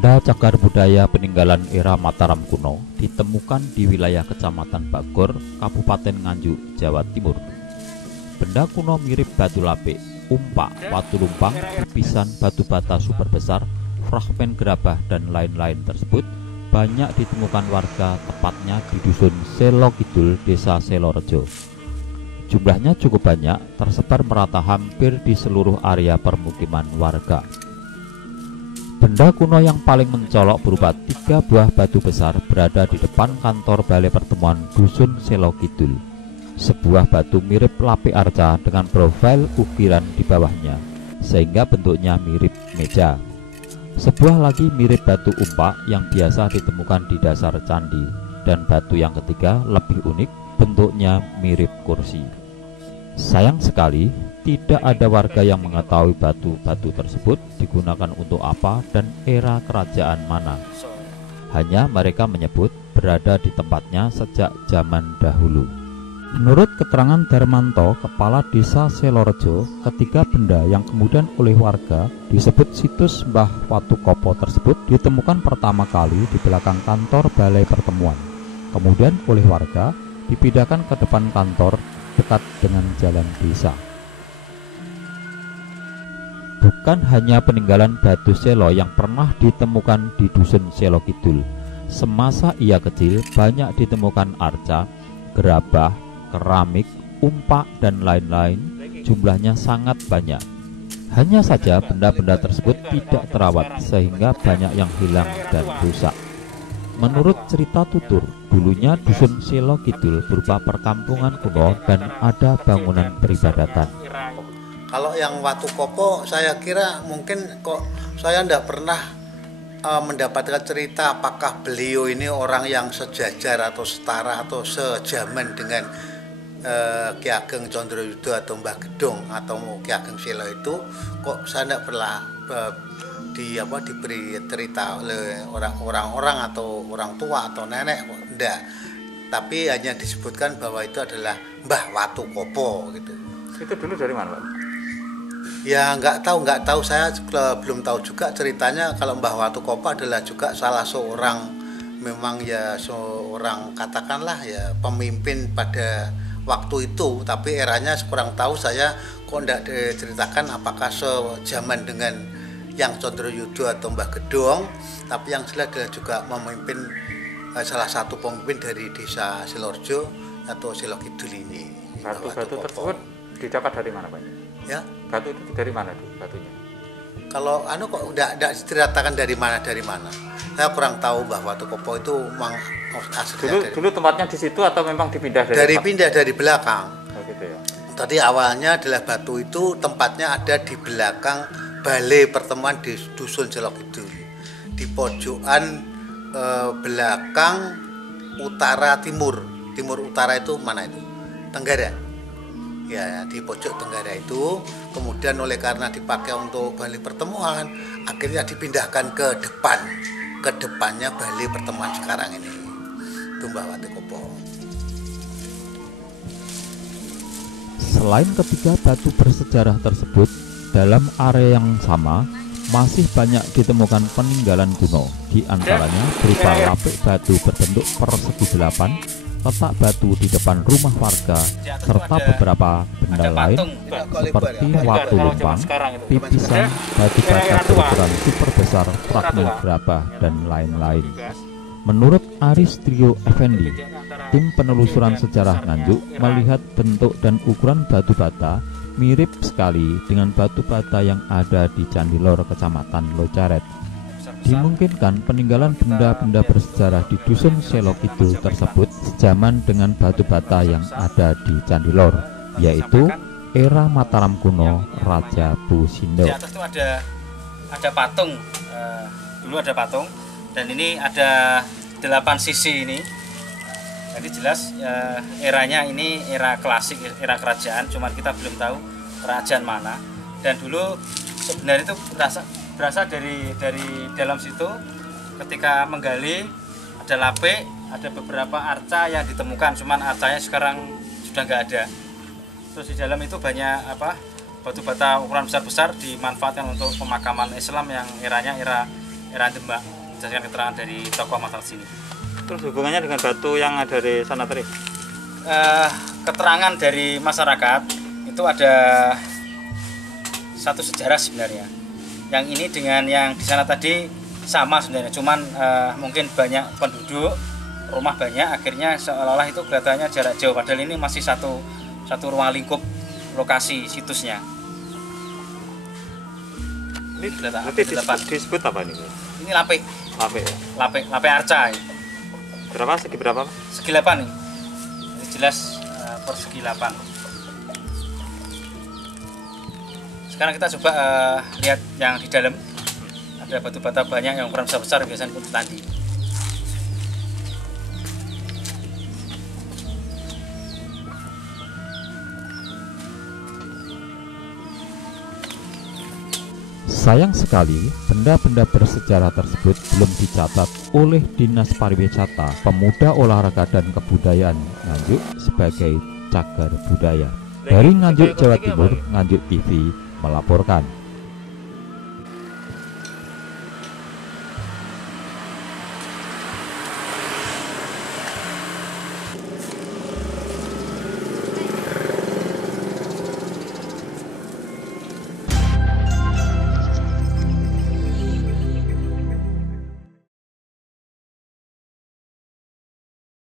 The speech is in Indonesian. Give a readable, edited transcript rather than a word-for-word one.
Benda cagar budaya peninggalan era Mataram kuno ditemukan di wilayah Kecamatan Bagor, Kabupaten Nganjuk, Jawa Timur. Benda kuno mirip batu lapik, umpak, watu lumpang, pipisan batu bata super besar, fragmen gerabah, dan lain-lain tersebut banyak ditemukan warga, tepatnya di Dusun Selo Kidul, Desa Selorejo. Jumlahnya cukup banyak, tersebar merata hampir di seluruh area permukiman warga. Benda kuno yang paling mencolok berupa 3 buah batu besar berada di depan kantor balai pertemuan Dusun Selo Kidul. Sebuah batu mirip lapik arca dengan profil ukiran di bawahnya, sehingga bentuknya mirip meja. Sebuah lagi mirip batu umpak yang biasa ditemukan di dasar candi, dan batu yang ketiga lebih unik, bentuknya mirip kursi. Sayang sekali, tidak ada warga yang mengetahui batu-batu tersebut digunakan untuk apa dan era kerajaan mana. Hanya mereka menyebut berada di tempatnya sejak zaman dahulu. Menurut keterangan Darmanto, kepala desa Selorejo, ketiga benda yang kemudian oleh warga disebut situs Mbah Watu Kopo tersebut ditemukan pertama kali di belakang kantor balai pertemuan. Kemudian oleh warga dipindahkan ke depan kantor dekat dengan jalan desa. Bukan hanya peninggalan batu selo yang pernah ditemukan di Dusun Selo Kidul. Semasa ia kecil, banyak ditemukan arca, gerabah, keramik, umpak, dan lain-lain. Jumlahnya sangat banyak. Hanya saja benda-benda tersebut tidak terawat, sehingga banyak yang hilang dan rusak. Menurut cerita tutur, dulunya Dusun Selo Kidul berupa perkampungan kuno dan ada bangunan peribadatan. Kalau yang Watu Kopo, saya kira mungkin kok saya tidak pernah mendapatkan cerita apakah beliau ini orang yang sejajar atau setara atau sejaman dengan Ki Ageng Condroyudo atau Mbah Gedong atau Ki Ageng Selo itu. Kok saya tidak pernah diberi cerita oleh orang-orang atau orang tua atau nenek, kok enggak. Tapi hanya disebutkan bahwa itu adalah Mbah Watu Kopo gitu. Itu dulu dari mana, Pak? Ya nggak tahu, saya belum tahu juga ceritanya. Kalau Mbah Watu Kopo adalah juga salah seorang, memang ya seorang katakanlah ya pemimpin pada waktu itu, tapi eranya kurang tahu saya, kok tidak diceritakan apakah sejaman dengan yang Condroyudo atau Mbah Gedong. Tapi yang jelas adalah juga memimpin, salah satu pemimpin dari desa Selorejo atau Selo Kidul ini. Batu-batu tersebut didapat dari mana, Pak? Ya, batu itu dari mana batunya? Kalau kok tidak diceritakan dari mana, saya kurang tahu bahwa Watu Kopo itu memang asli dulu tempatnya di situ atau memang dipindah dari pindah dari belakang. Oh, gitu ya. Tadi awalnya adalah batu itu tempatnya ada di belakang balai pertemuan di Dusun Selo Kidul, di pojokan belakang utara timur utara itu mana itu? Tenggara. Ya, di pojok tenggara itu, kemudian oleh karena dipakai untuk balai pertemuan, akhirnya dipindahkan ke depannya balai pertemuan sekarang ini, itu Mbah Watu Kopo. Selain ketiga batu bersejarah tersebut, dalam area yang sama masih banyak ditemukan peninggalan kuno, di antaranya berupa lapik batu berbentuk persegi 8, letak batu di depan rumah warga, serta beberapa benda lain seperti watu lumpang, pipisan, batu bata berukuran super besar, fragmen gerabah, dan lain-lain. Menurut Aris Trio Effendi, tim penelusuran sejarah Nganjuk melihat bentuk dan ukuran batu bata mirip sekali dengan batu bata yang ada di Candi Lor, Kecamatan Locaret. Dimungkinkan peninggalan benda-benda bersejarah di Dusun Selo Kidul tersebut sejaman dengan batu bata yang ada di Candi Lor, yaitu era Mataram kuno Raja Busindo. Di atas itu ada patung, dulu ada patung, dan ini ada 8 sisi ini. Jadi jelas eranya ini era klasik, era kerajaan, cuman kita belum tahu kerajaan mana. Dan dulu sebenarnya itu berasal dari dalam situ. Ketika menggali ada lapik, ada beberapa arca yang ditemukan, cuman arcanya sekarang sudah nggak ada. Terus di dalam itu banyak batu bata ukuran besar-besar dimanfaatkan untuk pemakaman Islam yang eranya era era Demak, berdasarkan keterangan dari tokoh masyarakat sini. Terus hubungannya dengan batu yang ada di sana tadi? Keterangan dari masyarakat itu ada satu sejarah sebenarnya. Yang ini dengan yang di sana tadi sama sebenarnya, cuman mungkin banyak penduduk, rumah banyak, akhirnya seolah-olah itu kelihatannya jarak jauh, padahal ini masih satu ruang lingkup lokasi situsnya. Ini Berarti disebut apa ini? Ini lape Ya? lape arca. Berapa? Segi berapa? Segi 8 nih. Ini jelas persegi 8. Sekarang kita coba lihat yang di dalam. Ada batu bata banyak yang ukuran besar biasanya untuk tadi. Sayang sekali, benda-benda bersejarah tersebut belum dicatat oleh Dinas Pariwisata, Pemuda, Olahraga dan Kebudayaan Nganjuk sebagai cagar budaya. Dari Nganjuk, Jawa Timur, Nganjuk TV melaporkan.